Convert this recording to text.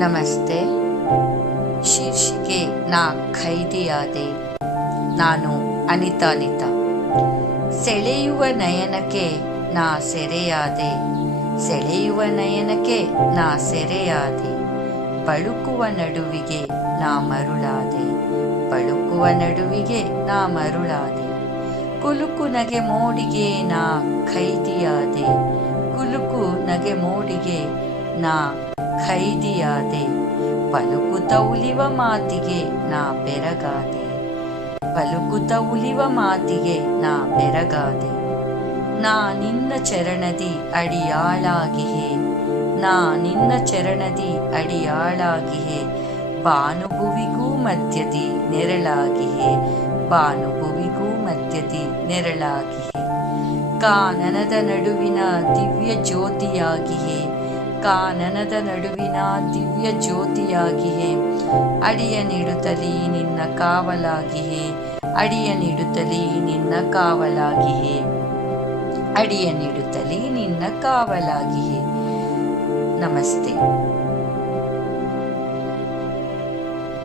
ನಮಸ್ತೆ. ಶೀರ್ಷಿಕೆ ನಾ ಖೈದಿಯಾದೆ. ನಾನು ಅನಿತಾ. ಸೆಳೆಯುವ ನಯನಕ್ಕೆ ನಾ ಸೆರೆಯಾದೆ. ಸೆಳೆಯುವ ನಯನಕ್ಕೆ ನಾ ಸೆರೆಯಾದೆ. ಬಳುಕುವ ನಡುವಿಗೆ ನಾ ಮರುಳಾದೆ. ಬಳುಕುವ ನಡುವಿಗೆ ನಾ ಮರುಳಾದೆ. ಕುಲುಕು ನಗೆ ಮೋಡಿಗೆ ನಾ ಖೈದಿಯಾದೆ. ಕುಲುಕು ನಗೆ ಮೋಡಿಗೆ ನಾ ಖೈದಿಯಾದೆ. ಪಲುಕುತ ಉಲಿವ ಮಾತಿಗೆ ನಾ ಬೆರಗಾದೆ. ಪಲುಕುತ ಉಲಿವ ಮಾತಿಗೆ ನಾ ಬೆರಗಾದೆ. ನಾ ನಿನ್ನ ಚರಣದಿ ಅಡಿಯಾಳಾಗಿಹೆ. ನಾ ನಿನ್ನ ಚರಣದಿ ಅಡಿಯಾಳಾಗಿಹೆ. ಭಾನುಭುವಿಗೂ ಮಧ್ಯದಿ ನೆರಳಾಗಿಹೆ. ಭಾನುಭುವಿಗೂ ಮಧ್ಯದಿ ನೆರಳಾಗಿಹೆ. ಕಾನನದ ನಡುವಿನ ದಿವ್ಯ ಜ್ಯೋತಿಯಾಗಿಹೆ. ಕಾನನದ ನಡುವಿನ ದಿವ್ಯ ಜ್ಯೋತಿಯಾಗಿಹೆ. ಅಡಿಯ ನಿಡುತ್ತಲೀ ನಿನ್ನ ಕಾವಲಾಗಿಹೆ. ಅಡಿಯ ನಿಡುತ್ತಲೀ ನಿನ್ನ ಕಾವಲಾಗಿಹೆ. ಅಡಿಯ ನಿಡುತ್ತಲೀ ನಿನ್ನ ಕಾವಲಾಗಿಹೆ. ನಮಸ್ತೆ.